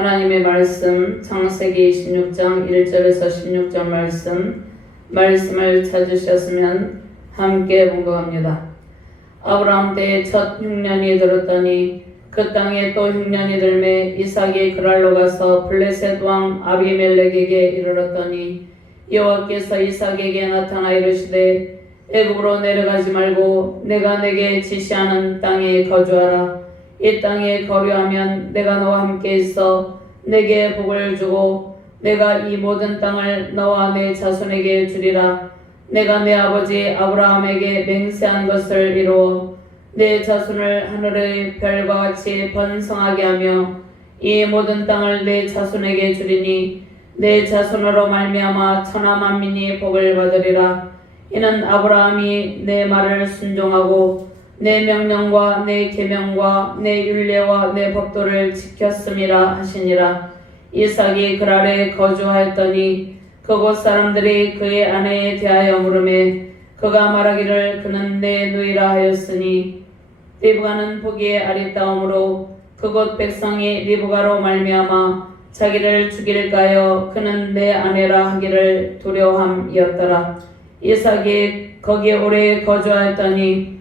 하나님의 말씀 창세기 16장 1절에서 16절 말씀을 찾으셨으면 함께 봉독합니다. 아브라함 때에 첫 흉년이 들었더니 그 땅에 또 흉년이 들매 이삭이 그랄로 가서 블레셋 왕 아비멜렉에게 이르렀더니 여호와께서 이삭에게 나타나 이르시되 애굽으로 내려가지 말고 내가 내게 지시하는 땅에 거주하라. 이 땅에 거류하면 내가 너와 함께 있어 내게 복을 주고 내가 이 모든 땅을 너와 내 자손에게 주리라. 내가 내 아버지 아브라함에게 맹세한 것을 이루어 내 자손을 하늘의 별과 같이 번성하게 하며 이 모든 땅을 내 자손에게 주리니 내 자손으로 말미암아 천하 만민이 복을 받으리라. 이는 아브라함이 내 말을 순종하고 내 명령과 내 계명과 내 율례와 내 법도를 지켰음이라 하시니라. 이삭이 그랄에 거주하였더니 그곳 사람들이 그의 아내에 대하여 물으매 그가 말하기를 그는 내 누이라 하였으니 리브가는 보기에 아리따움으로 그곳 백성이 리브가로 말미암아 자기를 죽일까요 그는 내 아내라 하기를 두려워함이었더라. 이삭이 거기에 오래 거주하였더니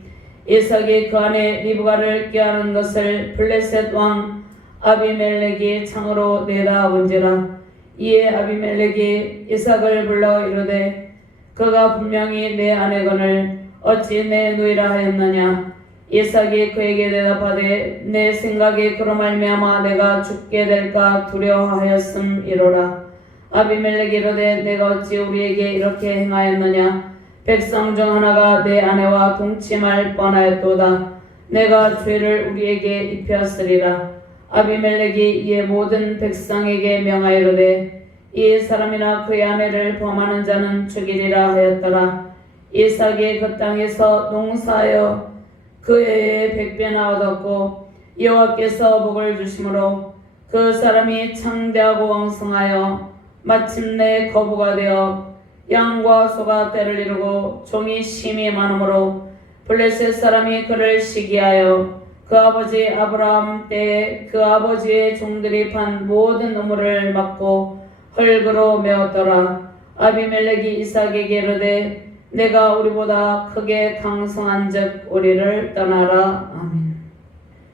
이삭이 그 안에 리브가를 꾀하는 것을 블레셋 왕 아비멜렉이 창으로 내다본지라. 이에 아비멜렉이 이삭을 불러 이르되 그가 분명히 내 아내거늘 어찌 내 누이라 하였느냐. 이삭이 그에게 대답하되 내 생각에 그로 말미암아 내가 죽게 될까 두려워하였음이로라. 아비멜렉이 이르되 내가 어찌 우리에게 이렇게 행하였느냐. 백성 중 하나가 내 아내와 동침할 뻔하였도다. 내가 죄를 우리에게 입혔으리라. 아비멜렉이 이에 모든 백성에게 명하여 이르되 이 사람이나 그의 아내를 범하는 자는 죽이리라 하였더라. 이삭이 그 땅에서 농사하여 그 해에 100배나 얻었고 여호와께서 복을 주심으로 그 사람이 창대하고 왕성하여 마침내 거부가 되어 양과 소가 때를 이루고 종이 심히 많으므로 블레셋 사람이 그를 시기하여 그 아버지 아브라함 때에 그 아버지의 종들이 판 모든 우물을 막고 흙으로 메웠더라. 아비멜렉이 이삭에게 이르되 내가 우리보다 크게 강성한즉 우리를 떠나라. 아멘.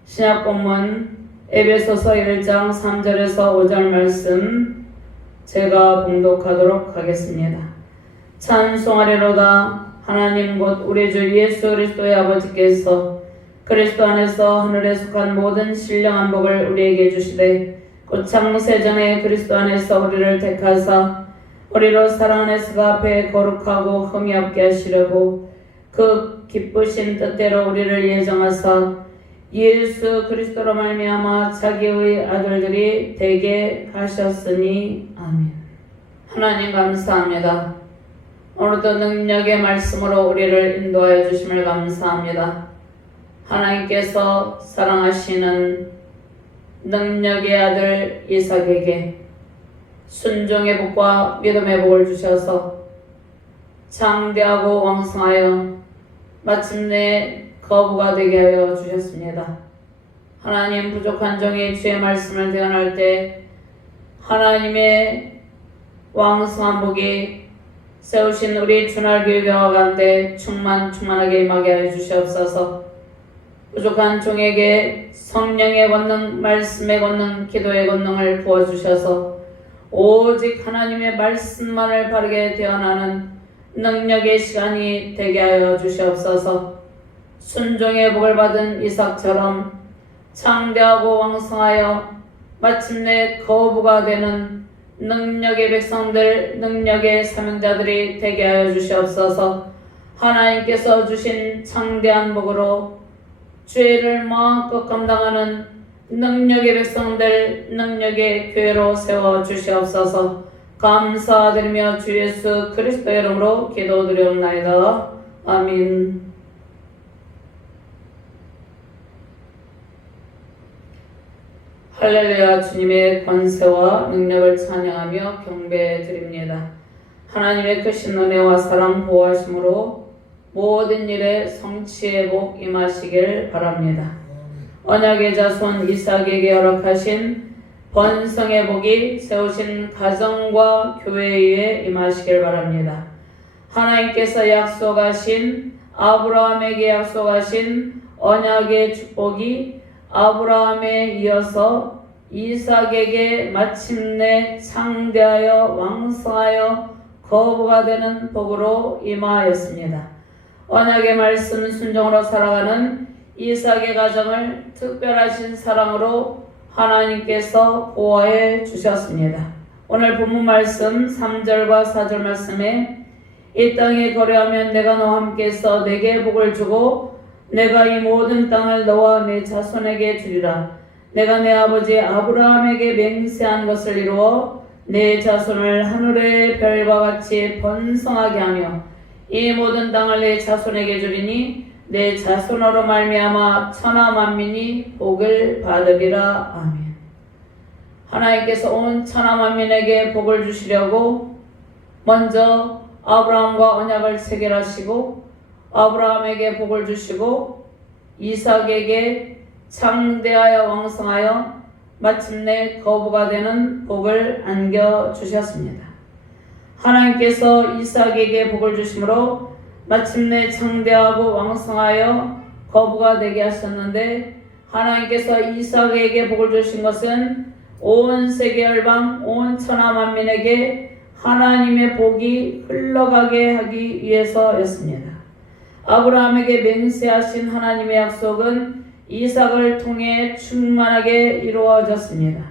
신약 본문 에베소서 1장 3절에서 5절 말씀 제가 봉독하도록 하겠습니다. 찬송하리로다. 하나님 곧 우리 주 예수 그리스도의 아버지께서 그리스도 안에서 하늘에 속한 모든 신령한 복을 우리에게 주시되 곧 창세전에 그리스도 안에서 우리를 택하사 우리로 사랑 안에서 그 앞에 거룩하고 흠이 없게 하시려고 그 기쁘신 뜻대로 우리를 예정하사 예수 그리스도로 말미암아 자기의 아들들이 되게 하셨으니 아멘. 하나님 감사합니다. 오늘도 능력의 말씀으로 우리를 인도하여 주심을 감사합니다. 하나님께서 사랑하시는 능력의 아들 이삭에게 순종의 복과 믿음의 복을 주셔서 장대하고 왕성하여 마침내 거부가 되게 하여 주셨습니다. 하나님 부족한 종이 주의 말씀을 대언할 때 하나님의 왕성한 복이 세우신 우리 주날교회와 가운데 충만하게 임하게 하여 주시옵소서. 부족한 종에게 성령의 권능, 말씀의 권능, 기도의 권능을 부어주셔서 오직 하나님의 말씀만을 바르게 대언하는 능력의 시간이 되게 하여 주시옵소서. 순종의 복을 받은 이삭처럼 창대하고 왕성하여 마침내 거부가 되는 능력의 백성들, 능력의 사명자들이 되게 하여 주시옵소서. 하나님께서 주신 창대한 복으로 죄를 마음껏 감당하는 능력의 백성들, 능력의 교회로 세워 주시옵소서. 감사드리며 주 예수 그리스도의 이름으로 기도드리옵나이다. 아멘. 할렐루야. 주님의 권세와 능력을 찬양하며 경배드립니다. 하나님의 크신 은혜와 사랑 보호하심으로 모든 일에 성취의 복 임하시길 바랍니다. 언약의 자손 이삭에게 허락하신 번성의 복이 세우신 가정과 교회에 임하시길 바랍니다. 하나님께서 약속하신 아브라함에게 약속하신 언약의 축복이 아브라함에 이어서 이삭에게 마침내 창대하여 왕성하여 거부가 되는 복으로 임하였습니다. 언약의 말씀 순종으로 살아가는 이삭의 가정을 특별하신 사랑으로 하나님께서 보호해 주셨습니다. 오늘 본문 말씀 3절과 4절 말씀에 이 땅에 거래하면 내가 너와 함께 있어 내게 복을 주고 내가 이 모든 땅을 너와 내 자손에게 주리라. 내가 내 아버지 아브라함에게 맹세한 것을 이루어 내 자손을 하늘의 별과 같이 번성하게 하며 이 모든 땅을 내 자손에게 주리니 내 자손으로 말미암아 천하 만민이 복을 받으리라. 아멘. 하나님께서 온 천하 만민에게 복을 주시려고 먼저 아브라함과 언약을 체결하시고 아브라함에게 복을 주시고 이삭에게 창대하여 왕성하여 마침내 거부가 되는 복을 안겨주셨습니다. 하나님께서 이삭에게 복을 주심으로 마침내 창대하고 왕성하여 거부가 되게 하셨는데 하나님께서 이삭에게 복을 주신 것은 온 세계 열방 온 천하 만민에게 하나님의 복이 흘러가게 하기 위해서였습니다. 아브라함에게 맹세하신 하나님의 약속은 이삭을 통해 충만하게 이루어졌습니다.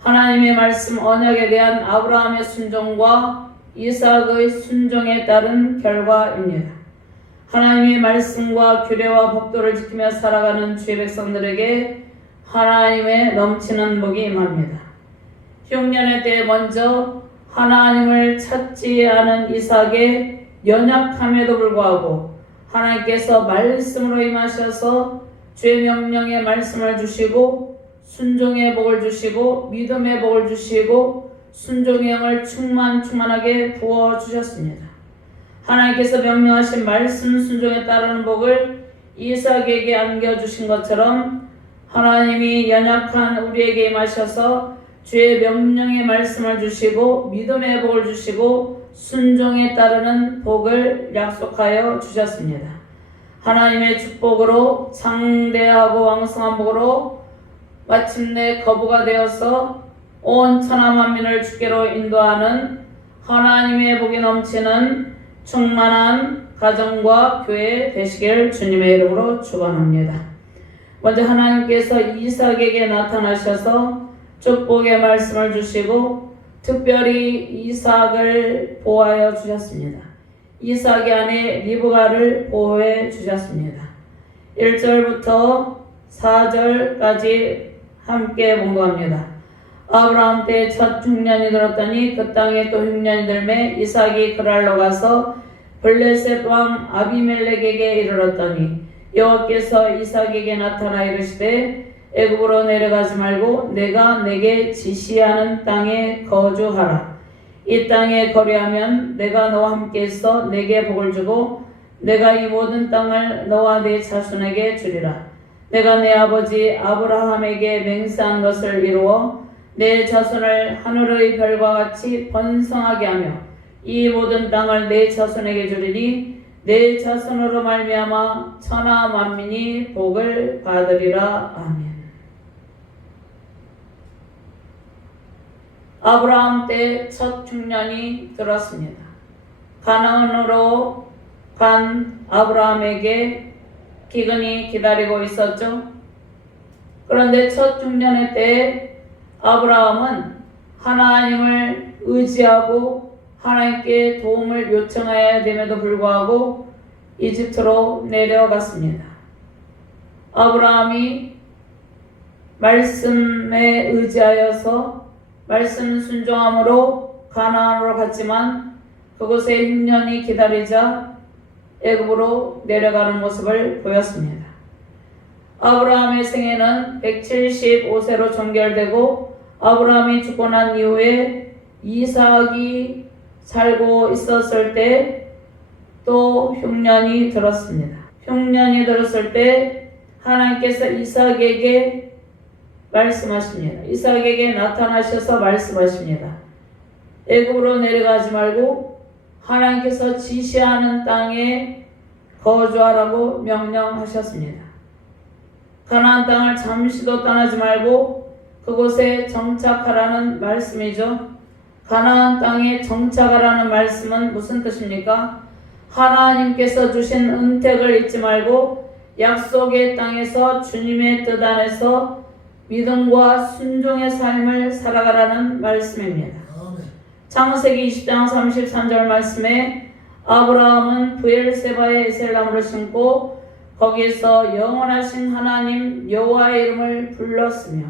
하나님의 말씀 언약에 대한 아브라함의 순종과 이삭의 순종에 따른 결과입니다. 하나님의 말씀과 규례와 법도를 지키며 살아가는 주의 백성들에게 하나님의 넘치는 복이 임합니다. 흉년의 때에 먼저 하나님을 찾지 않은 이삭의 연약함에도 불구하고 하나님께서 말씀으로 임하셔서 주의 명령의 말씀을 주시고 순종의 복을 주시고 믿음의 복을 주시고 순종의 영을 충만하게 부어주셨습니다. 하나님께서 명령하신 말씀 순종에 따르는 복을 이삭에게 안겨주신 것처럼 하나님이 연약한 우리에게 임하셔서 주의 명령의 말씀을 주시고 믿음의 복을 주시고 순종에 따르는 복을 약속하여 주셨습니다. 하나님의 축복으로 창대하고 왕성한 복으로 마침내 거부가 되어서 온 천하 만민을 주께로 인도하는 하나님의 복이 넘치는 충만한 가정과 교회 되시길 주님의 이름으로 축원합니다. 먼저 하나님께서 이삭에게 나타나셔서 축복의 말씀을 주시고 특별히 이삭을 보호하여 주셨습니다. 이삭의 아내 리브가를 보호해 주셨습니다. 1절부터 4절까지 함께 봉독합니다. 아브라함 때 첫 흉년이 들었더니 그 땅에 또 흉년이 들매 이삭이 그랄로 가서 블레셋 왕 아비멜렉에게 이르렀더니 여호와께서 이삭에게 나타나 이르시되 애굽으로 내려가지 말고 내가 내게 지시하는 땅에 거주하라. 이 땅에 거류하면 내가 너와 함께 있어 내게 복을 주고 내가 이 모든 땅을 너와 네 자손에게 주리라. 내가 내 아버지 아브라함에게 맹세한 것을 이루어 내 자손을 하늘의 별과 같이 번성하게 하며 이 모든 땅을 내 자손에게 주리니 내 자손으로 말미암아 천하 만민이 복을 받으리라. 아멘. 아브라함 때 첫 흉년이 들었습니다. 가나안으로 간 아브라함에게 기근이 기다리고 있었죠. 그런데 첫 흉년의 때에 아브라함은 하나님을 의지하고 하나님께 도움을 요청해야 됨에도 불구하고 이집트로 내려갔습니다. 아브라함이 말씀에 의지하여서 말씀 순종함으로 가나안으로 갔지만 그곳에 흉년이 기다리자 애굽으로 내려가는 모습을 보였습니다. 아브라함의 생애는 175세로 종결되고 아브라함이 죽고 난 이후에 이삭이 살고 있었을 때 또 흉년이 들었습니다. 흉년이 들었을 때 하나님께서 이삭에게 말씀하십니다. 이삭에게 나타나셔서 말씀하십니다. 애굽으로 내려가지 말고 하나님께서 지시하는 땅에 거주하라고 명령하셨습니다. 가나안 땅을 잠시도 떠나지 말고 그곳에 정착하라는 말씀이죠. 가나안 땅에 정착하라는 말씀은 무슨 뜻입니까? 하나님께서 주신 은택을 잊지 말고 약속의 땅에서 주님의 뜻 안에서 믿음과 순종의 삶을 살아가라는 말씀입니다. 창세기 20장 33절 말씀에 아브라함은 브엘세바에 에셀나무를 심고 거기에서 영원하신 하나님 여호와의 이름을 불렀으며,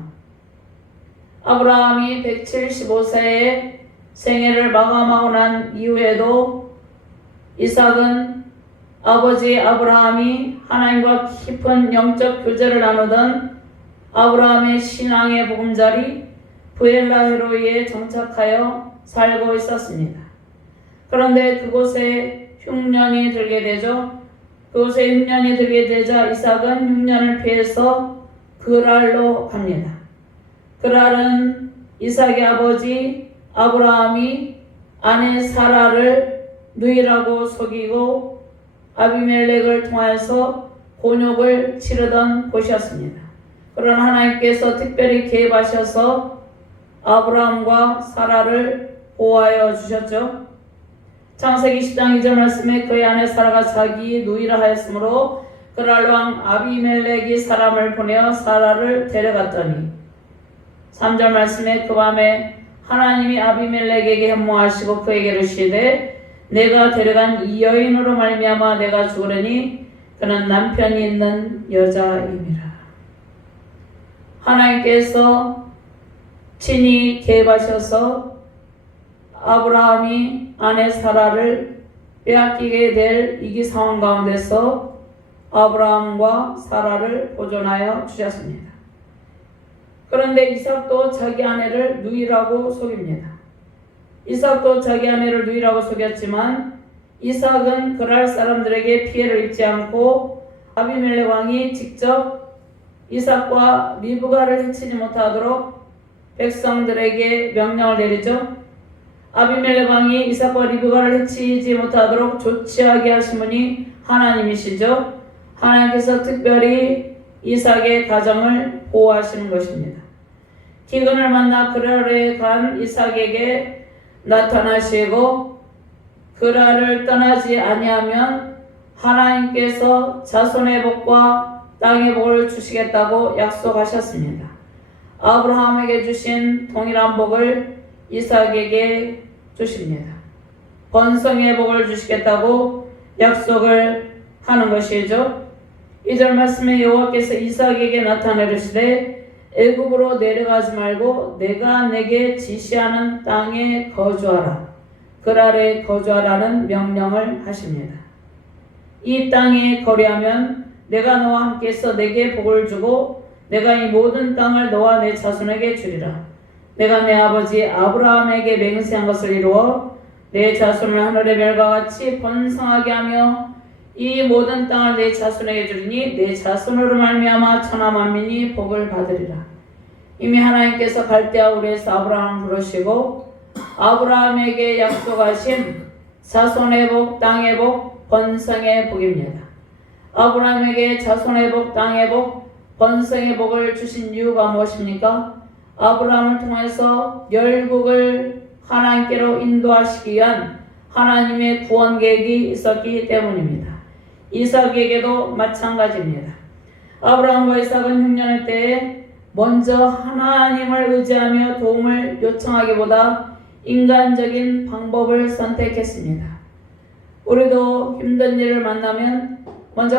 아브라함이 175세에 생애를 마감하고 난 이후에도 이삭은 아버지 아브라함이 하나님과 깊은 영적 교제를 나누던 아브라함의 신앙의 보금자리 브엘라헤로이에 정착하여 살고 있었습니다. 그런데 그곳에 흉년이 들게 되죠. 그곳에 흉년이 들게 되자 이삭은 흉년을 피해서 그랄로 갑니다. 그랄은 이삭의 아버지 아브라함이 아내 사라를 누이라고 속이고 아비멜렉을 통하여서 곤욕을 치르던 곳이었습니다. 그러나 하나님께서 특별히 개입하셔서 아브라함과 사라를 보호하여 주셨죠. 창세기 10장 2절 말씀에 그의 아내 사라가 자기 누이라 하였으므로 그랄 왕 아비멜렉이 사람을 보내어 사라를 데려갔더니, 3절 말씀에 그 밤에 하나님이 아비멜렉에게 현몽하시고 그에게 이르시되 내가 데려간 이 여인으로 말미암아 내가 죽으려니 그는 남편이 있는 여자임이라. 하나님께서 친히 개입하셔서 아브라함이 아내 사라를 빼앗기게 될 위기 상황 가운데서 아브라함과 사라를 보존하여 주셨습니다. 그런데 이삭도 자기 아내를 누이라고 속입니다. 이삭도 자기 아내를 누이라고 속였지만 이삭은 그랄 사람들에게 피해를 입지 않고 아비멜렉 왕이 직접 이삭과 리브가를 해치지 못하도록 백성들에게 명령을 내리죠. 아비멜렉 왕이 이삭과 리브가를 해치지 못하도록 조치하게 하신 분이 하나님이시죠. 하나님께서 특별히 이삭의 가정을 보호하시는 것입니다. 기근을 만나 그랄에 간 이삭에게 나타나시고 그랄을 떠나지 아니하면 하나님께서 자손의 복과 땅의 복을 주시겠다고 약속하셨습니다. 아브라함에게 주신 동일한 복을 이삭에게 주십니다. 번성의 복을 주시겠다고 약속을 하는 것이죠. 2절 말씀에 여호와께서 이삭에게 나타내시되 애굽으로 내려가지 말고 내가 내게 지시하는 땅에 거주하라. 그랄에 거주하라는 명령을 하십니다. 이 땅에 거리하면 내가 너와 함께서 내게 복을 주고 내가 이 모든 땅을 너와 내 자손에게 주리라. 내가 내 아버지 아브라함에게 맹세한 것을 이루어 내 자손을 하늘의 별과 같이 번성하게 하며 이 모든 땅을 내 자손에게 주리니 내 자손으로 말미암아 천하 만민이 복을 받으리라. 이미 하나님께서 갈대아 우르에서 아브라함을 부르시고 아브라함에게 약속하신 자손의 복, 땅의 복, 번성의 복입니다. 아브라함에게 자손의 복, 땅의 복, 번성의 복을 주신 이유가 무엇입니까? 아브라함을 통해서 열국을 하나님께로 인도하시기 위한 하나님의 구원 계획이 있었기 때문입니다. 이삭에게도 마찬가지입니다. 아브라함과 이삭은 흉년의 때에 먼저 하나님을 의지하며 도움을 요청하기보다 인간적인 방법을 선택했습니다. 우리도 힘든 일을 만나면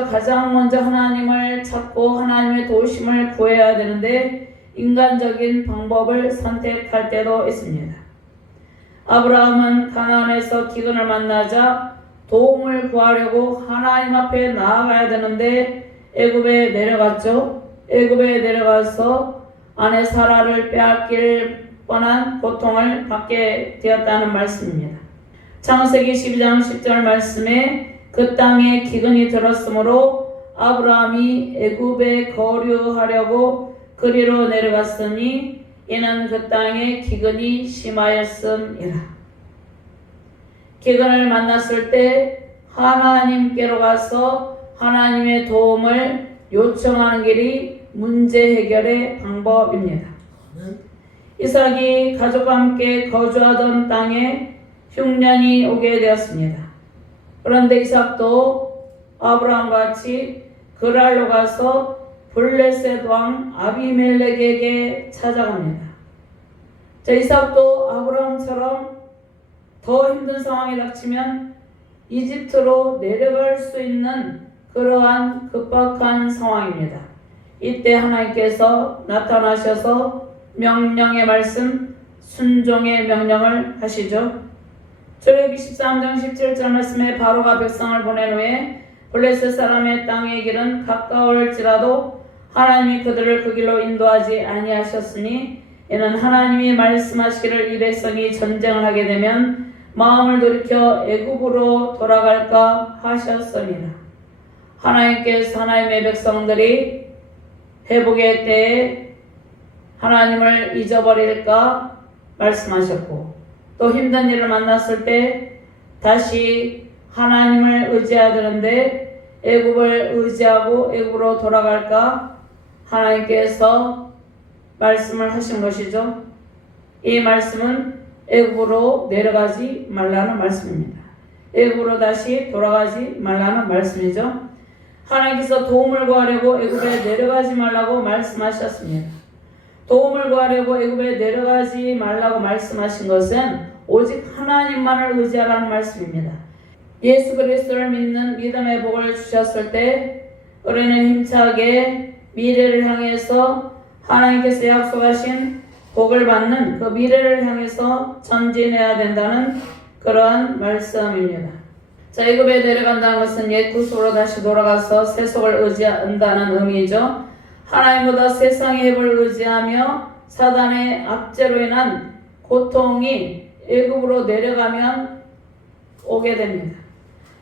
가장 먼저 하나님을 찾고 하나님의 도우심을 구해야 되는데 인간적인 방법을 선택할 때도 있습니다. 아브라함은 가나안에서 기근을 만나자 도움을 구하려고 하나님 앞에 나아가야 되는데 애굽에 내려갔죠. 애굽에 내려가서 아내 사라를 빼앗길 뻔한 고통을 받게 되었다는 말씀입니다. 창세기 12장 10절 말씀에 그 땅에 기근이 들었으므로 아브라함이 애굽에 거류하려고 그리로 내려갔으니 이는 그 땅에 기근이 심하였음이라. 기근을 만났을 때 하나님께로 가서 하나님의 도움을 요청하는 길이 문제 해결의 방법입니다. 이삭이 가족과 함께 거주하던 땅에 흉년이 오게 되었습니다. 그런데 이삭도 아브라함과 같이 그랄로 가서 블레셋 왕 아비멜렉에게 찾아갑니다. 이삭도 아브라함처럼 더 힘든 상황이 닥치면 이집트로 내려갈 수 있는 그러한 급박한 상황입니다. 이때 하나님께서 나타나셔서 명령의 말씀, 순종의 명령을 하시죠. 출애굽기 13장 17절 말씀에 바로가 백성을 보낸 후에 블레셋 사람의 땅의 길은 가까울지라도 하나님이 그들을 그 길로 인도하지 아니하셨으니 이는 하나님이 말씀하시기를 이 백성이 전쟁을 하게 되면 마음을 돌이켜 애굽으로 돌아갈까 하셨습니다. 하나님께서 하나님의 백성들이 회복의 때에 하나님을 잊어버릴까 말씀하셨고, 또 힘든 일을 만났을 때 다시 하나님을 의지해야 되는데 애굽을 의지하고 애굽으로 돌아갈까 하나님께서 말씀을 하신 것이죠. 이 말씀은 애굽으로 내려가지 말라는 말씀입니다. 애굽으로 다시 돌아가지 말라는 말씀이죠. 하나님께서 도움을 구하려고 애굽에 내려가지 말라고 말씀하셨습니다. 도움을 구하려고 애굽에 내려가지 말라고 말씀하신 것은 오직 하나님만을 의지하라는 말씀입니다. 예수 그리스도를 믿는 믿음의 복을 주셨을 때 우리는 힘차게 미래를 향해서 하나님께서 약속하신 복을 받는 그 미래를 향해서 전진해야 된다는 그러한 말씀입니다. 애굽에 내려간다는 것은 옛 구속으로 다시 돌아가서 세속을 의지한다는 의미죠. 하나님보다 세상의 heb을 의지하며 사단의 압제로 인한 고통이 애굽으로 내려가면 오게 됩니다.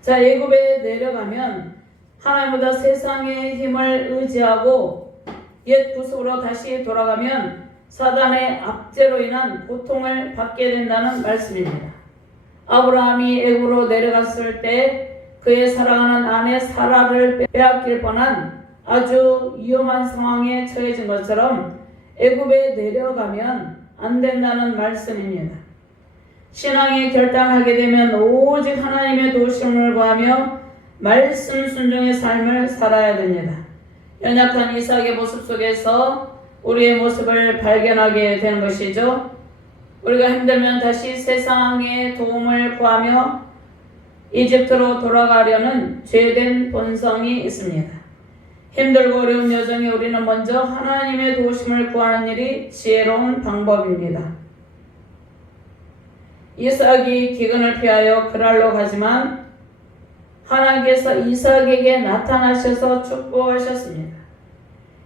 애굽에 내려가면 하나님보다 세상의 힘을 의지하고 옛 구속으로 다시 돌아가면 사단의 압제로 인한 고통을 받게 된다는 말씀입니다. 아브라함이 애굽으로 내려갔을 때 그의 사랑하는 아내 사라를 빼앗길 뻔한 아주 위험한 상황에 처해진 것처럼 애굽에 내려가면 안 된다는 말씀입니다. 신앙의 결단하게 되면 오직 하나님의 도우심을 구하며 말씀 순종의 삶을 살아야 됩니다. 연약한 이삭의 모습 속에서 우리의 모습을 발견하게 되는 것이죠. 우리가 힘들면 다시 세상의 도움을 구하며 이집트로 돌아가려는 죄된 본성이 있습니다. 힘들고 어려운 여정에 우리는 먼저 하나님의 도우심을 구하는 일이 지혜로운 방법입니다. 이삭이 기근을 피하여 그랄로 가지만 하나님께서 이삭에게 나타나셔서 축복하셨습니다.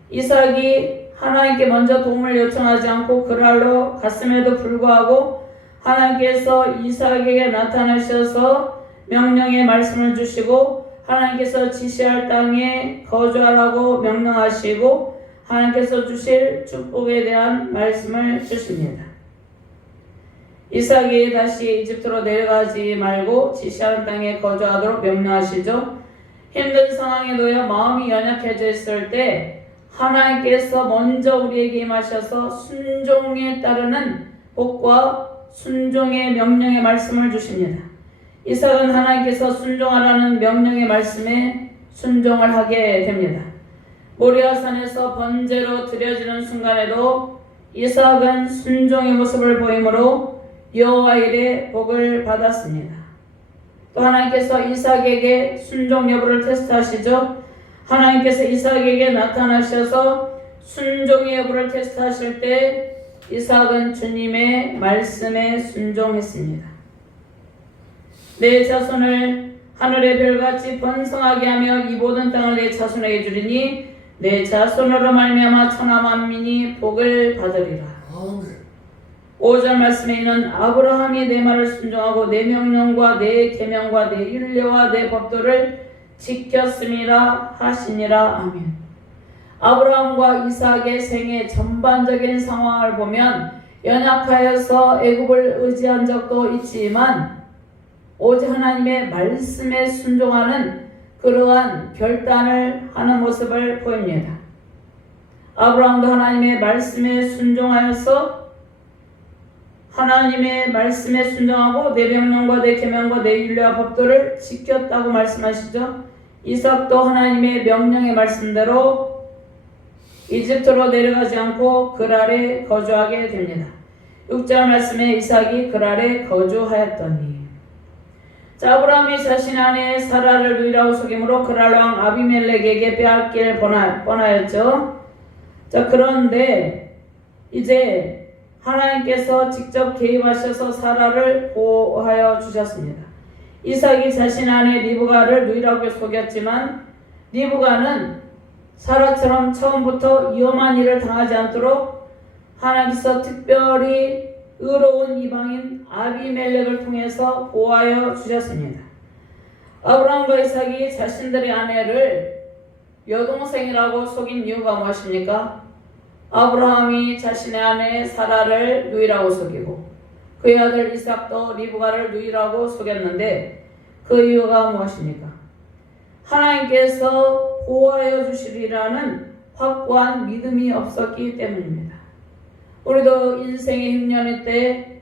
이삭이 하나님께 먼저 도움을 요청하지 않고 그랄로 갔음에도 불구하고 하나님께서 이삭에게 나타나셔서 명령의 말씀을 주시고 하나님께서 지시할 땅에 거주하라고 명령하시고 하나님께서 주실 축복에 대한 말씀을 주십니다. 이삭이 다시 이집트로 내려가지 말고 지시하는 땅에 거주하도록 명령하시죠. 힘든 상황에 놓여 마음이 연약해져 있을 때 하나님께서 먼저 우리에게 임하셔서 순종에 따르는 복과 순종의 명령의 말씀을 주십니다. 이삭은 하나님께서 순종하라는 명령의 말씀에 순종을 하게 됩니다. 모리아산에서 번제로 드려지는 순간에도 이삭은 순종의 모습을 보이므로 여호와 이레 복을 받았습니다. 또 하나님께서 이삭에게 순종 여부를 테스트하시죠. 하나님께서 이삭에게 나타나셔서 순종의 여부를 테스트하실 때 이삭은 주님의 말씀에 순종했습니다. 내 자손을 하늘의 별같이 번성하게 하며 이 모든 땅을 내 자손에게 주리니 내 자손으로 말미암아 천하 만민이 복을 받으리라. 5절 말씀에 있는 아브라함이 내 말을 순종하고 내 명령과 내 계명과 내 율례와 내 법도를 지켰음이라 하시니라. 아멘. 아브라함과 이삭의 생애 전반적인 상황을 보면 연약하여서 애굽을 의지한 적도 있지만 오직 하나님의 말씀에 순종하는 그러한 결단을 하는 모습을 보입니다. 아브라함도 하나님의 말씀에 순종하여서 하나님의 말씀에 순종하고 내 명령과 내 계명과 내 율례와 법도를 지켰다고 말씀하시죠. 이삭도 하나님의 명령의 말씀대로 이집트로 내려가지 않고 그랄에 거주하게 됩니다. 6절 말씀에 이삭이 그랄에 거주하였더니 아브라함이 자신 아내 사라를 누이라고 속임으로 그랄 왕 아비멜렉에게 빼앗길 뻔하였죠. 그런데 이제 하나님께서 직접 개입하셔서 사라를 보호하여 주셨습니다. 이삭이 자신 아내 리브가를 누이라고 속였지만 리브가는 사라처럼 처음부터 위험한 일을 당하지 않도록 하나님께서 특별히 의로운 이방인 아비멜렉을 통해서 보호하여 주셨습니다. 아브라함과 이삭이 자신들의 아내를 여동생이라고 속인 이유가 무엇입니까? 아브라함이 자신의 아내 사라를 누이라고 속이고 그의 아들 이삭도 리브가를 누이라고 속였는데 그 이유가 무엇입니까? 하나님께서 보호하여 주시리라는 확고한 믿음이 없었기 때문입니다. 우리도 인생의 흉년의 때,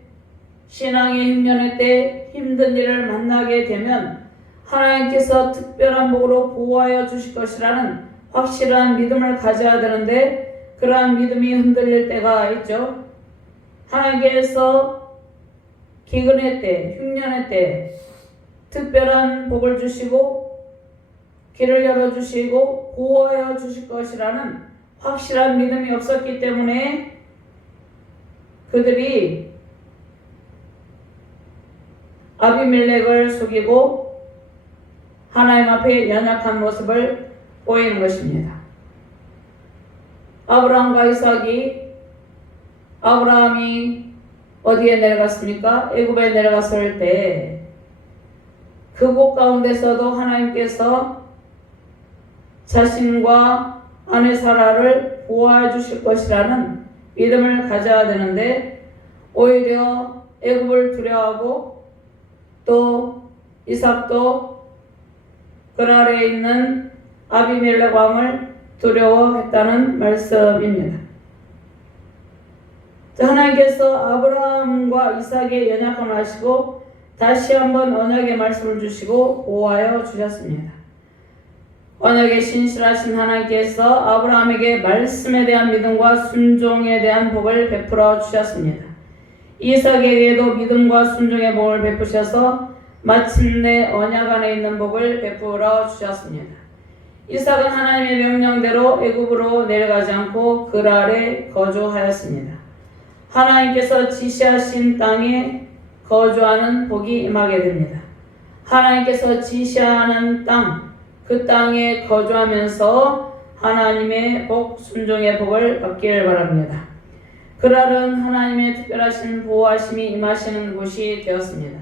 신앙의 흉년의 때 힘든 일을 만나게 되면 하나님께서 특별한 복으로 보호하여 주실 것이라는 확실한 믿음을 가져야 되는데 그러한 믿음이 흔들릴 때가 있죠. 하나님께서 기근의 때, 흉년의 때 특별한 복을 주시고 길을 열어주시고 보호하여 주실 것이라는 확실한 믿음이 없었기 때문에 그들이 아비멜렉을 속이고 하나님 앞에 연약한 모습을 보이는 것입니다. 아브라함과 이삭이 아브라함이 어디에 내려갔습니까? 애굽에 내려갔을 때 그곳 가운데서도 하나님께서 자신과 아내 사라를 보호해 주실 것이라는 믿음을 가져야 되는데 오히려 애굽을 두려워하고 또 이삭도 그랄에 있는 아비멜렉 왕을 두려워했다는 말씀입니다. 하나님께서 아브라함과 이삭의 연약함을 아시고 다시 한번 언약의 말씀을 주시고 보호하여 주셨습니다. 언약의 신실하신 하나님께서 아브라함에게 말씀에 대한 믿음과 순종에 대한 복을 베풀어 주셨습니다. 이삭에게도 믿음과 순종의 복을 베푸셔서 마침내 언약 안에 있는 복을 베풀어 주셨습니다. 이삭은 하나님의 명령대로 애굽으로 내려가지 않고 그랄에 거주하였습니다. 하나님께서 지시하신 땅에 거주하는 복이 임하게 됩니다. 하나님께서 지시하는 땅, 그 땅에 거주하면서 하나님의 복, 순종의 복을 받기를 바랍니다. 그랄은 하나님의 특별하신 보호하심이 임하시는 곳이 되었습니다.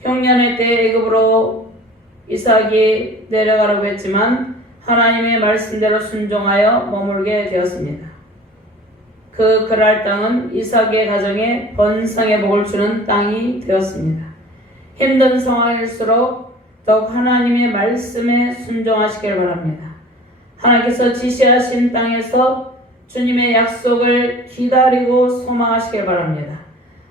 흉년의 때 애굽으로 이삭이 내려가라고 했지만 하나님의 말씀대로 순종하여 머물게 되었습니다. 그 그랄 땅은 이삭의 가정에 번성의 복을 주는 땅이 되었습니다. 힘든 상황일수록 더욱 하나님의 말씀에 순종하시길 바랍니다. 하나님께서 지시하신 땅에서 주님의 약속을 기다리고 소망하시길 바랍니다.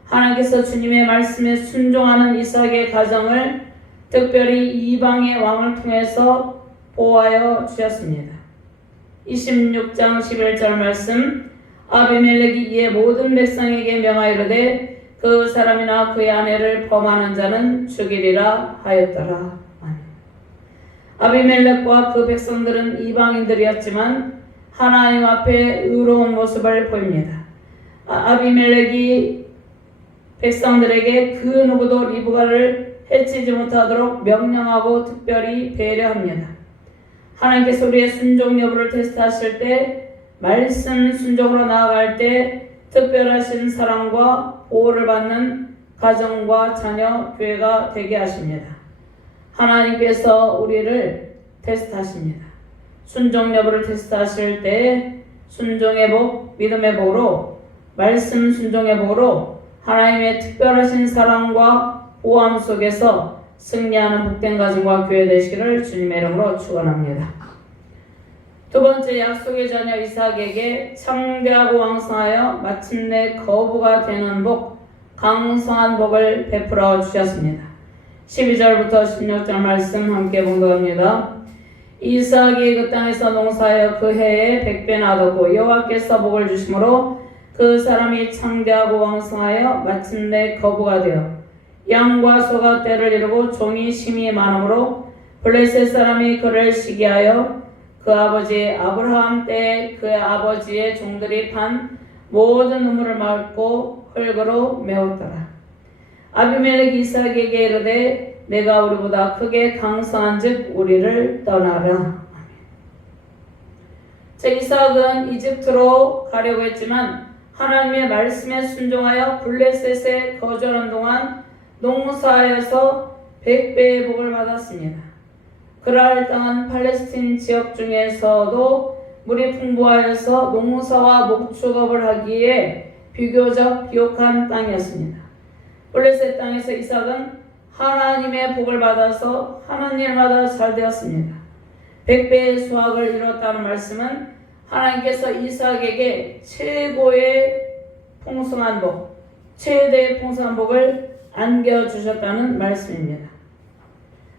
하나님께서 주님의 말씀에 순종하는 이삭의 가정을 특별히 이방의 왕을 통해서 보호하여 주셨습니다. 26장 11절 말씀 아비멜렉이 이에 모든 백성에게 명하이르되 그 사람이나 그의 아내를 범하는 자는 죽이리라 하였더라. 아비멜렉과 그 백성들은 이방인들이었지만 하나님 앞에 의로운 모습을 보입니다. 아비멜렉이 백성들에게 그 누구도 리브가를 해치지 못하도록 명령하고 특별히 배려합니다. 하나님께서 우리의 순종 여부를 테스트하실 때 말씀 순종으로 나아갈 때 특별하신 사랑과 보호를 받는 가정과 자녀, 교회가 되게 하십니다. 하나님께서 우리를 테스트하십니다. 순종 여부를 테스트하실 때 순종의 복, 믿음의 복으로 말씀 순종의 복으로 하나님의 특별하신 사랑과 보호함 속에서 승리하는 복된 가정과 교회 되시기를 주님의 이름으로 축원합니다. 두 번째, 약속의 자녀 이삭에게 창대하고 왕성하여 마침내 거부가 되는 복, 강성한 복을 베풀어 주셨습니다. 12절부터 16절 말씀 함께 봉독합니다. 이삭이 그 땅에서 농사하여 그 해에 100배나 얻었고 여호와께서 복을 주심으로 그 사람이 창대하고 왕성하여 마침내 거부가 되어 양과 소가 때를 이루고 종이 심히 많으므로 블레셋 사람이 그를 시기하여 그 아버지 아브라함 때에 그 아버지의 종들이 판 모든 우물을 막고 흙으로 메웠더라. 아비멜렉 이삭에게 이르되 내가 우리보다 크게 강성한즉 우리를 떠나라. 이삭은 이집트로 가려고 했지만 하나님의 말씀에 순종하여 블레셋에 거주하는 동안 농사하여서 100배의 복을 받았습니다. 그랄 땅은 팔레스틴 지역 중에서도 물이 풍부하여서 농사와 목축업을 하기에 비교적 비옥한 땅이었습니다. 블레셋 땅에서 이삭은 하나님의 복을 받아서 하는 일마다 잘 되었습니다. 100배의 수확을 이뤘다는 말씀은 하나님께서 이삭에게 최고의 풍성한 복, 최대의 풍성한 복을 안겨주셨다는 말씀입니다.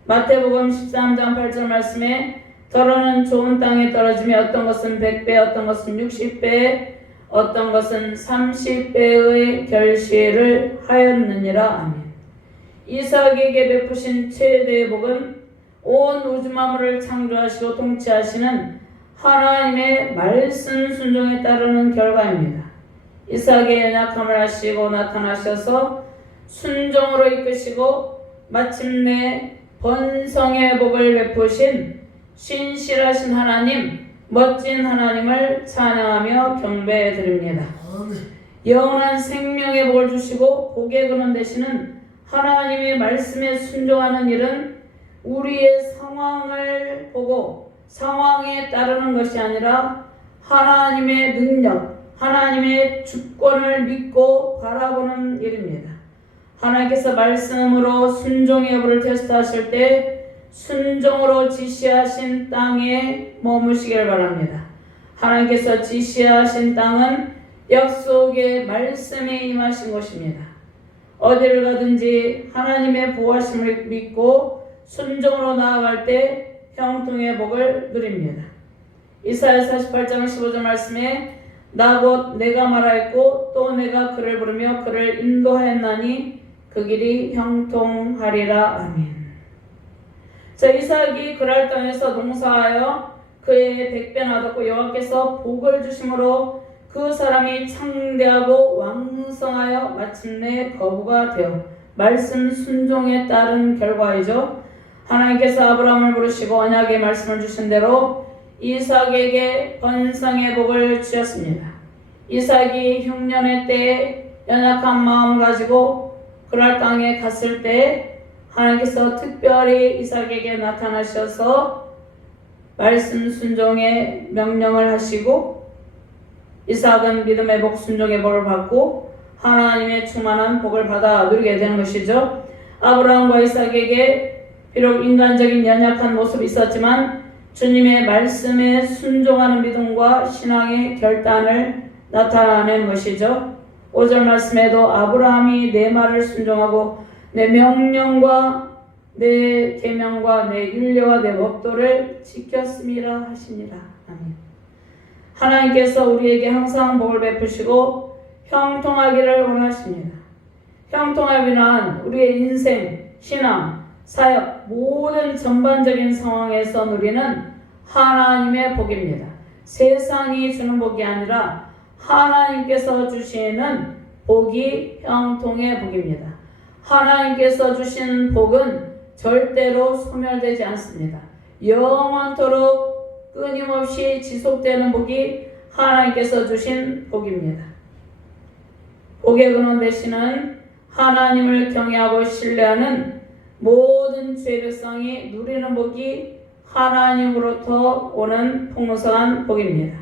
마태복음 13장 8절 말씀에 더러는 좋은 땅에 떨어지며 어떤 것은 100배, 어떤 것은 60배, 어떤 것은 30배의 결실을 하였느니라. 아멘. 이삭에게 베푸신 최대의 복은 온 우주 만물을 창조하시고 통치하시는 하나님의 말씀 순종에 따르는 결과입니다. 이삭의 연약함을 아시고 나타나셔서 순종으로 이끄시고 마침내 번성의 복을 베푸신 신실하신 하나님, 멋진 하나님을 찬양하며 경배해 드립니다. 영원한 생명의 복을 주시고 복의 근원 되시는 하나님의 말씀에 순종하는 일은 우리의 상황을 보고 상황에 따르는 것이 아니라 하나님의 능력, 하나님의 주권을 믿고 바라보는 일입니다. 하나님께서 말씀으로 순종의 여부를 테스트하실 때 순종으로 지시하신 땅에 머무시길 바랍니다. 하나님께서 지시하신 땅은 약속의 말씀에 임하신 곳입니다. 어디를 가든지 하나님의 보호하심을 믿고 순종으로 나아갈 때 형통의 복을 누립니다. 이사야 48장 15절 말씀에 나 곧 내가 말하였고 또 내가 그를 부르며 그를 인도하였나니 그 길이 형통하리라. 아멘. 이삭이 그랄 땅에서 농사하여 그의 100배나 얻었고 여호와께서 복을 주심으로 그 사람이 창대하고 왕성하여 마침내 거부가 되어 말씀 순종에 따른 결과이죠. 하나님께서 아브라함을 부르시고 언약의 말씀을 주신 대로 이삭에게 번성의 복을 주셨습니다. 이삭이 흉년의 때에 연약한 마음 가지고 그랄 땅에 갔을 때 하나님께서 특별히 이삭에게 나타나셔서 말씀 순종의 명령을 하시고 이삭은 믿음의 복, 순종의 복을 받고 하나님의 충만한 복을 받아 누리게 되는 것이죠. 아브라함과 이삭에게 비록 인간적인 연약한 모습이 있었지만 주님의 말씀에 순종하는 믿음과 신앙의 결단을 나타내는 것이죠. 5절 말씀에도 아브라함이 내 말을 순종하고 내 명령과 내 계명과 내 율례와 내 법도를 지켰음이라 하시니라. 아멘. 하나님께서 우리에게 항상 복을 베푸시고 형통하기를 원하십니다. 형통함이란 우리의 인생, 신앙, 사역, 모든 전반적인 상황에서 누리는 하나님의 복입니다. 세상이 주는 복이 아니라 하나님께서 주시는 복이 형통의 복입니다. 하나님께서 주신 복은 절대로 소멸되지 않습니다. 영원토록 끊임없이 지속되는 복이 하나님께서 주신 복입니다. 복의 근원 되시는 하나님을 경외하고 신뢰하는 모든 죄 백성이 누리는 복이 하나님으로부터 오는 풍성한 복입니다.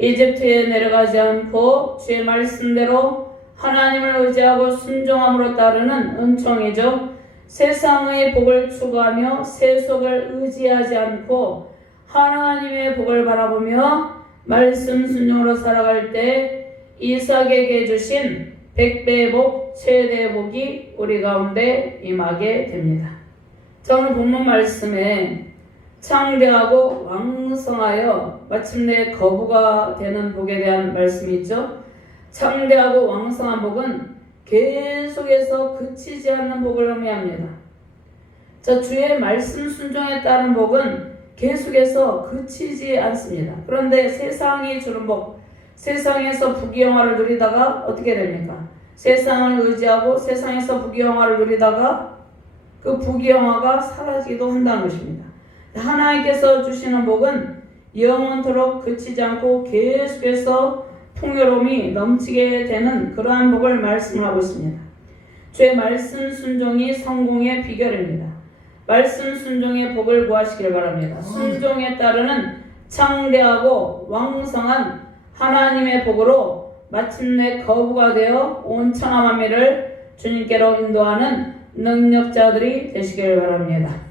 이집트에 내려가지 않고 주의 말씀대로 하나님을 의지하고 순종함으로 따르는 은총이죠. 세상의 복을 추구하며 세속을 의지하지 않고 하나님의 복을 바라보며 말씀 순종으로 살아갈 때 이삭에게 주신 100배의 복, 최대의 복이 우리 가운데 임하게 됩니다. 저는 본문 말씀에 창대하고 왕성하여 마침내 거부가 되는 복에 대한 말씀이 있죠. 창대하고 왕성한 복은 계속해서 그치지 않는 복을 의미합니다. 자, 주의 말씀 순종에 따른 복은 계속해서 그치지 않습니다. 그런데 세상이 주는 복, 세상에서 부귀영화를 누리다가 어떻게 됩니까? 세상을 의지하고 세상에서 부귀영화를 누리다가 그 부귀영화가 사라지기도 한다는 것입니다. 하나님께서 주시는 복은 영원토록 그치지 않고 계속해서 풍요로움이 넘치게 되는 그러한 복을 말씀을 하고 있습니다. 주의 말씀 순종이 성공의 비결입니다. 말씀 순종의 복을 구하시길 바랍니다. 순종에 따르는 창대하고 왕성한 하나님의 복으로 마침내 거부가 되어 온 천하 만민을 주님께로 인도하는 능력자들이 되시길 바랍니다.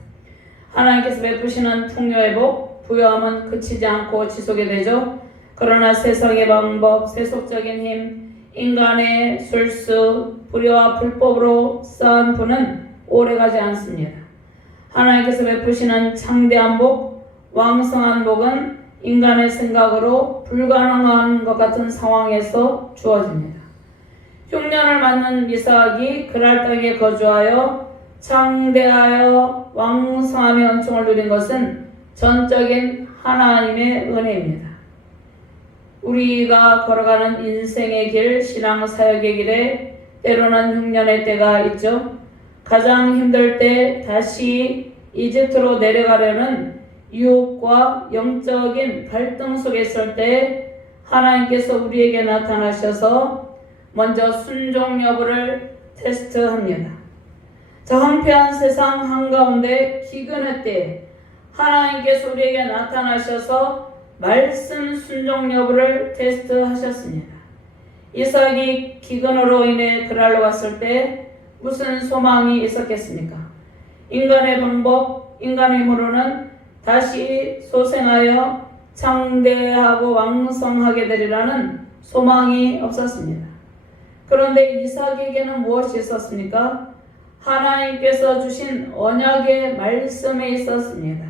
하나님께서 베푸시는 풍요의 복, 부요함은 그치지 않고 지속이 되죠. 그러나 세상의 방법, 세속적인 힘, 인간의 술수, 불의와 불법으로 쌓은 부는 오래가지 않습니다. 하나님께서 베푸시는 창대한 복, 왕성한 복은 인간의 생각으로 불가능한 것 같은 상황에서 주어집니다. 흉년을 맞는 이삭이 그랄 땅에 거주하여 창대하여 왕성함의 은총을 누린 것은 전적인 하나님의 은혜입니다. 우리가 걸어가는 인생의 길, 신앙 사역의 길에 때로는 흉년의 때가 있죠. 가장 힘들 때 다시 이집트로 내려가려는 유혹과 영적인 갈등 속에 있을 때 하나님께서 우리에게 나타나셔서 먼저 순종 여부를 테스트합니다. 자, 황폐한 세상 한가운데 기근의 때 하나님께서 우리에게 나타나셔서 말씀 순종 여부를 테스트하셨습니다. 이삭이 기근으로 인해 그랄로 갔을 때 무슨 소망이 있었겠습니까? 인간의 방법, 인간의 힘으로는 다시 소생하여 창대하고 왕성하게 되리라는 소망이 없었습니다. 그런데 이삭에게는 무엇이 있었습니까? 하나님께서 주신 언약의 말씀에 있었습니다.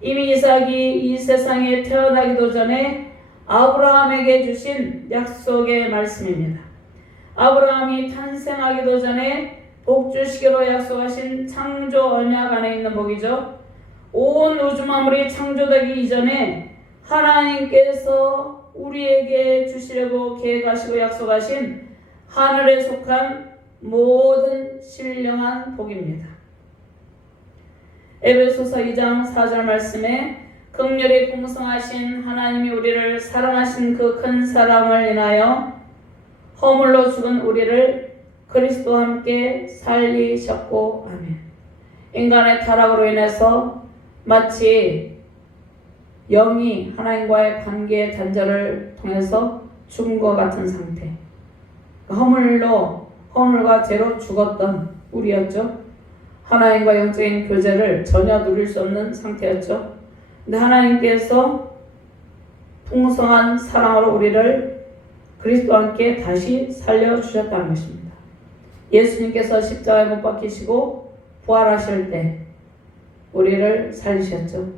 이미 이삭이 이 세상에 태어나기도 전에 아브라함에게 주신 약속의 말씀입니다. 아브라함이 탄생하기도 전에 복 주시기로 약속하신 창조 언약 안에 있는 복이죠. 온 우주 만물이 창조되기 이전에 하나님께서 우리에게 주시려고 계획하시고 약속하신 하늘에 속한 모든 신령한 복입니다. 에베소서 2장 4절 말씀에 긍휼이 풍성하신 하나님이 우리를 사랑하신 그 큰 사랑을 인하여 허물로 죽은 우리를 그리스도와 함께 살리셨고 아멘. 인간의 타락으로 인해서 마치 영이 하나님과의 관계의 단절을 통해서 죽은 것 같은 상태, 허물과 죄로 죽었던 우리였죠. 하나님과 영적인 교제를 전혀 누릴 수 없는 상태였죠. 근데 하나님께서 풍성한 사랑으로 우리를 그리스도와 함께 다시 살려주셨다는 것입니다. 예수님께서 십자가에 못 박히시고 부활하실 때 우리를 살리셨죠.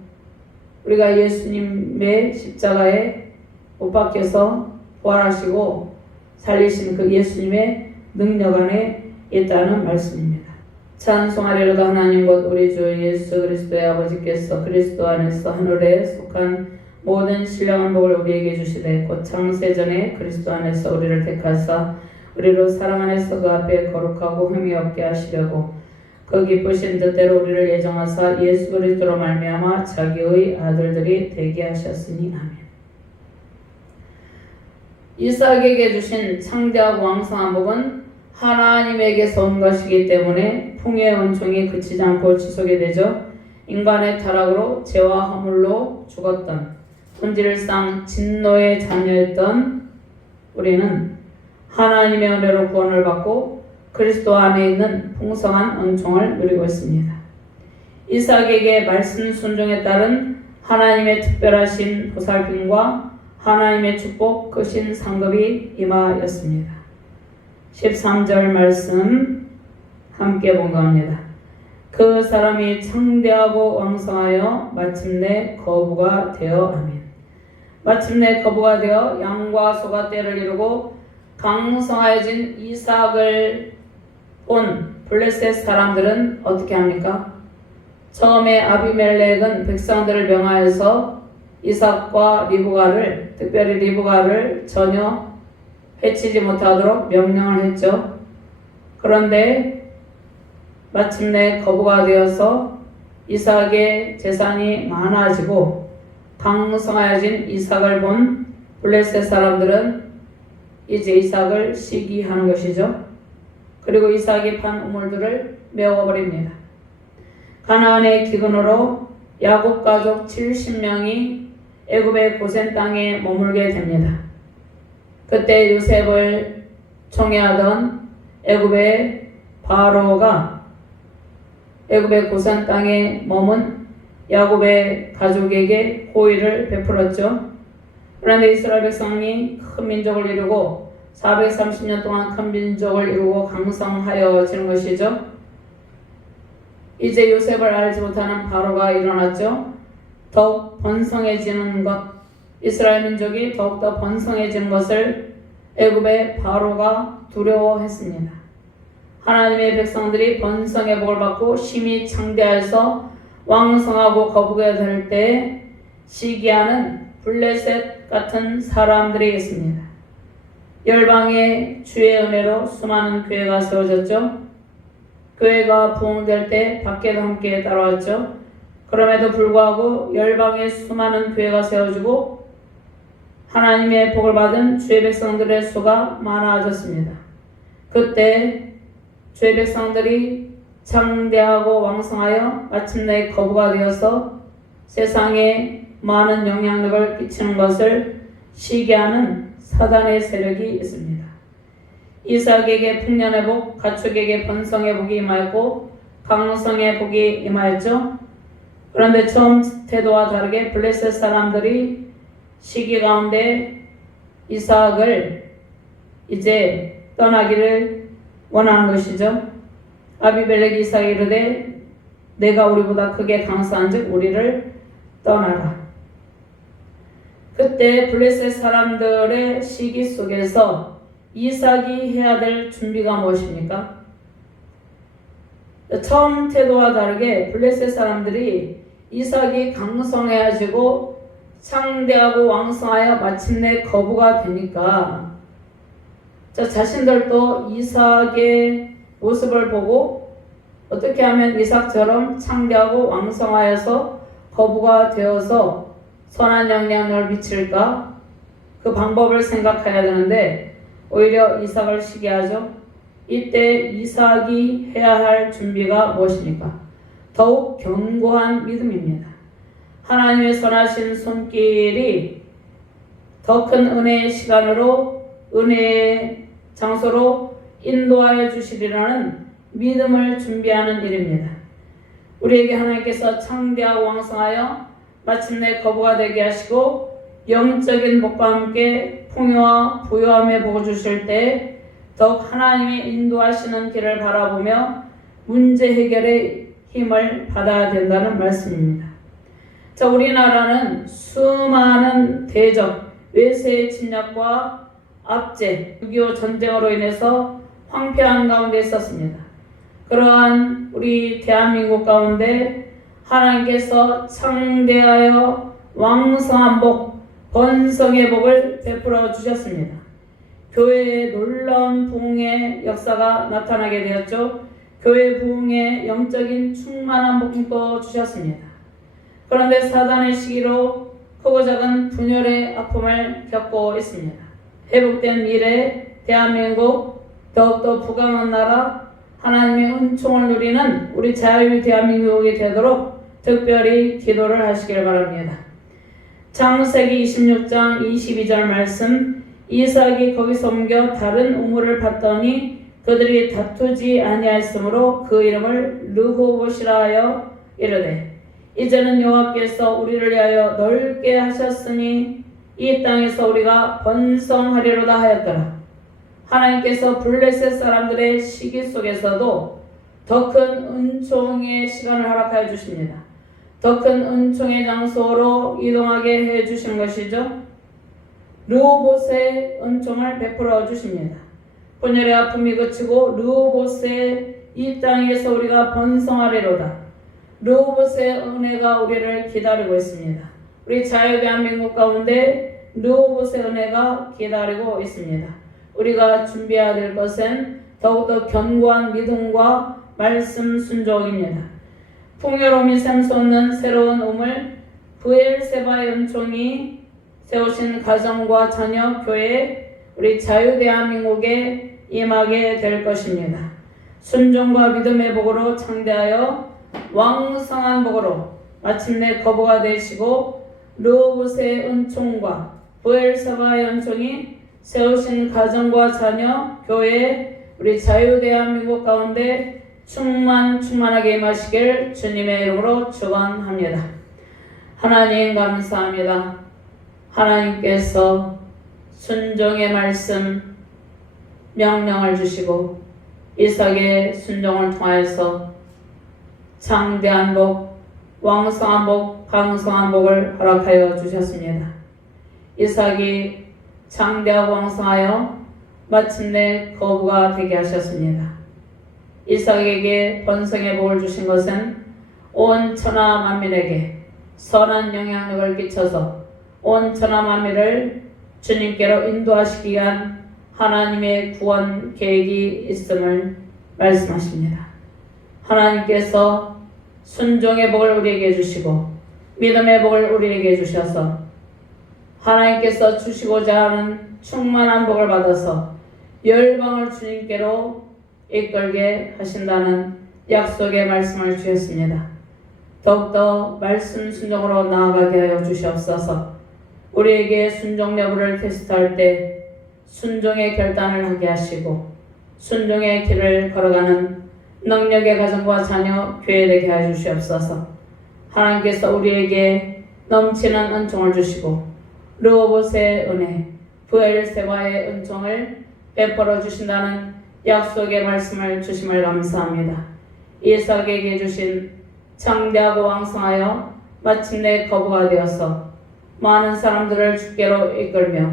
우리가 예수님의 십자가에 못 박혀서 부활하시고 살리신 그 예수님의 능력 안에 있다는 말씀입니다. 찬송하리로다 하나님 곧 우리 주 예수 그리스도의 아버지께서 그리스도 안에서 하늘에 속한 모든 신령한 복을 우리에게 주시되 곧 창세전에 그리스도 안에서 우리를 택하사 우리로 사랑 안에서 그 앞에 거룩하고 흠이 없게 하시려고 그 기쁘신 뜻대로 우리를 예정하사 예수 그리스도로 말미암아 자기의 아들들이 되게 하셨으니 아멘. 이삭에게 주신 창대하고 왕성한 복은 하나님에게서 온 것이기 때문에 풍요의 은총이 그치지 않고 지속이 되죠. 인간의 타락으로 죄와 허물로 죽었던 본질상 진노의 자녀였던 우리는 하나님의 은혜로 구원을 받고 그리스도 안에 있는 풍성한 은총을 누리고 있습니다. 이삭에게 말씀 순종에 따른 하나님의 특별하신 보살핌과 하나님의 축복 크신 상급이 임하였습니다. 13절 말씀 함께 봉독합니다. 그 사람이 창대하고 왕성하여 마침내 거부가 되어 아멘. 마침내 거부가 되어 양과 소가 떼를 이루고 강성하여진 이삭을 본 블레셋 사람들은 어떻게 합니까? 처음에 아비멜렉은 백성들을 명하여서 이삭과 리브가를, 특별히 리브가를 전혀 해치지 못하도록 명령을 했죠. 그런데 마침내 거부가 되어서 이삭의 재산이 많아지고 강성하여진 이삭을 본 블레셋 사람들은 이제 이삭을 시기하는 것이죠. 그리고 이삭이 판 우물들을 메워버립니다. 가나안의 기근으로 야곱 가족 70명이 애굽의 고센 땅에 머물게 됩니다. 그때 요셉을 총애하던 애굽의 바로가 애굽의 고센 땅에 머문 야곱의 가족에게 호의를 베풀었죠. 그런데 이스라엘 백성이 큰 민족을 이루고 430년 동안 큰 민족을 이루고 강성하여지는 것이죠. 이제 요셉을 알지 못하는 바로가 일어났죠. 더욱 번성해지는 것, 이스라엘 민족이 더욱더 번성해지는 것을 애굽의 바로가 두려워했습니다. 하나님의 백성들이 번성의 복을 받고 심히 창대해서 왕성하고 거부가 될 때 시기하는 블레셋 같은 사람들이 있습니다. 열방의 주의 은혜로 수많은 교회가 세워졌죠. 교회가 부흥될 때 밖에도 함께 따라왔죠. 그럼에도 불구하고 열방의 수많은 교회가 세워지고 하나님의 복을 받은 주의 백성들의 수가 많아졌습니다. 그때 주의 백성들이 창대하고 왕성하여 마침내 거부가 되어서 세상에 많은 영향력을 끼치는 것을 시기하는 사단의 세력이 있습니다. 이삭에게 풍년의 복, 가축에게 번성의 복이 임하였고 강성의 복이 임하였죠. 그런데 처음 태도와 다르게 블레셋 사람들이 시기 가운데 이삭을 이제 떠나기를 원하는 것이죠. 아비멜렉이 이삭에게 이르되 내가 우리보다 크게 강성한즉 우리를 떠나라. 그때 블레셋 사람들의 시기 속에서 이삭이 해야 될 준비가 무엇입니까? 처음 태도와 다르게 블레셋 사람들이 이삭이 강성해지고 창대하고 왕성하여 마침내 거부가 되니까 자신들도 이삭의 모습을 보고 어떻게 하면 이삭처럼 창대하고 왕성하여서 거부가 되어서 선한 영향력을 미칠까? 그 방법을 생각해야 되는데 오히려 이삭을 시기하죠. 이때 이삭이 해야 할 준비가 무엇입니까? 더욱 견고한 믿음입니다. 하나님의 선하신 손길이 더 큰 은혜의 시간으로 은혜의 장소로 인도하여 주시리라는 믿음을 준비하는 일입니다. 우리에게 하나님께서 창대하고 왕성하여 마침내 거부가 되게 하시고 영적인 복과 함께 풍요와 부요함의 복을 주실 때 더욱 하나님의 인도하시는 길을 바라보며 문제 해결의 힘을 받아야 된다는 말씀입니다. 자, 우리나라는 수많은 대적, 외세의 침략과 압제, 6.25 전쟁으로 인해서 황폐한 가운데 있었습니다. 그러한 우리 대한민국 가운데 하나님께서 창대하여 왕성한 복, 번성의 복을 베풀어 주셨습니다. 교회의 놀라운 부흥의 역사가 나타나게 되었죠. 교회 부흥의 영적인 충만한 복도 주셨습니다. 그런데 사단의 시기로 크고 작은 분열의 아픔을 겪고 있습니다. 회복된 미래 대한민국 더욱더 부강한 나라 하나님의 은총을 누리는 우리 자유 대한민국이 되도록 특별히 기도를 하시길 바랍니다. 창세기 26장 22절 말씀, 이삭이 거기서 옮겨 다른 우물을 봤더니 그들이 다투지 아니하였으므로 그 이름을 르호봇이라 하여 이르되, 이제는 여호와께서 우리를 위하여 넓게 하셨으니 이 땅에서 우리가 번성하리로다 하였더라. 하나님께서 블레셋 사람들의 시기 속에서도 더 큰 은총의 시간을 허락하여 주십니다. 더 큰 은총의 장소로 이동하게 해 주시는 것이죠. 르호봇의 은총을 베풀어 주십니다. 분열의 아픔이 그치고 르호봇의 이 땅에서 우리가 번성하리로다. 르호봇의 은혜가 우리를 기다리고 있습니다. 우리 자유대한민국 가운데 르호봇의 은혜가 기다리고 있습니다. 우리가 준비해야 될 것은 더욱더 견고한 믿음과 말씀 순종입니다. 풍요로움이 샘솟는 새로운 우물 브엘세바의 은총이 세우신 가정과 자녀, 교회, 우리 자유대한민국에 임하게 될 것입니다. 순종과 믿음의 복으로 창대하여 왕성한 복으로 마침내 거부가 되시고 르호봇의 은총과 브엘세바의 은총이 세우신 가정과 자녀, 교회, 우리 자유대한민국 가운데 충만하게 임하시길 주님의 이름으로 축원합니다. 하나님 감사합니다. 하나님께서 순종의 말씀 명령을 주시고 이삭의 순종을 통하여서 창대한 복, 왕성한 복, 강성한 복을 허락하여 주셨습니다. 이삭이 창대하고 왕성하여 마침내 거부가 되게 하셨습니다. 이삭에게 번성의 복을 주신 것은 온 천하 만민에게 선한 영향력을 끼쳐서 온 천하 만민을 주님께로 인도하시기 위한 하나님의 구원 계획이 있음을 말씀하십니다. 하나님께서 순종의 복을 우리에게 주시고 믿음의 복을 우리에게 주셔서 하나님께서 주시고자 하는 충만한 복을 받아서 열방을 주님께로 이끌게 하신다는 약속의 말씀을 주셨습니다. 더욱더 말씀 순종으로 나아가게 하여 주시옵소서. 우리에게 순종 여부를 테스트할 때 순종의 결단을 하게 하시고 순종의 길을 걸어가는 능력의 가정과 자녀, 교회 되게 하여 주시옵소서. 하나님께서 우리에게 넘치는 은총을 주시고 르호봇의 은혜, 브엘세바의 은총을 베풀어 주신다는 약속의 말씀을 주심을 감사합니다. 이삭에게 주신 창대하고 왕성하여 마침내 거부가 되어서 많은 사람들을 주께로 이끌며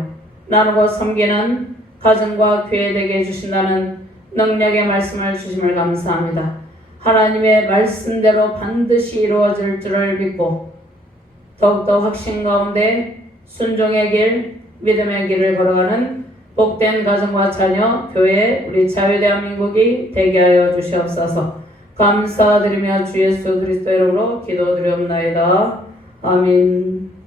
나누고 섬기는 가정과 교회 되게 해주신다는 능력의 말씀을 주심을 감사합니다. 하나님의 말씀대로 반드시 이루어질 줄을 믿고 더욱더 확신 가운데 순종의 길, 믿음의 길을 걸어가는 복된 가정과 자녀, 교회, 우리 자유대한민국이 되게 하여 주시옵소서. 감사드리며 주 예수 그리스도 이름으로 기도드리옵나이다. 아멘.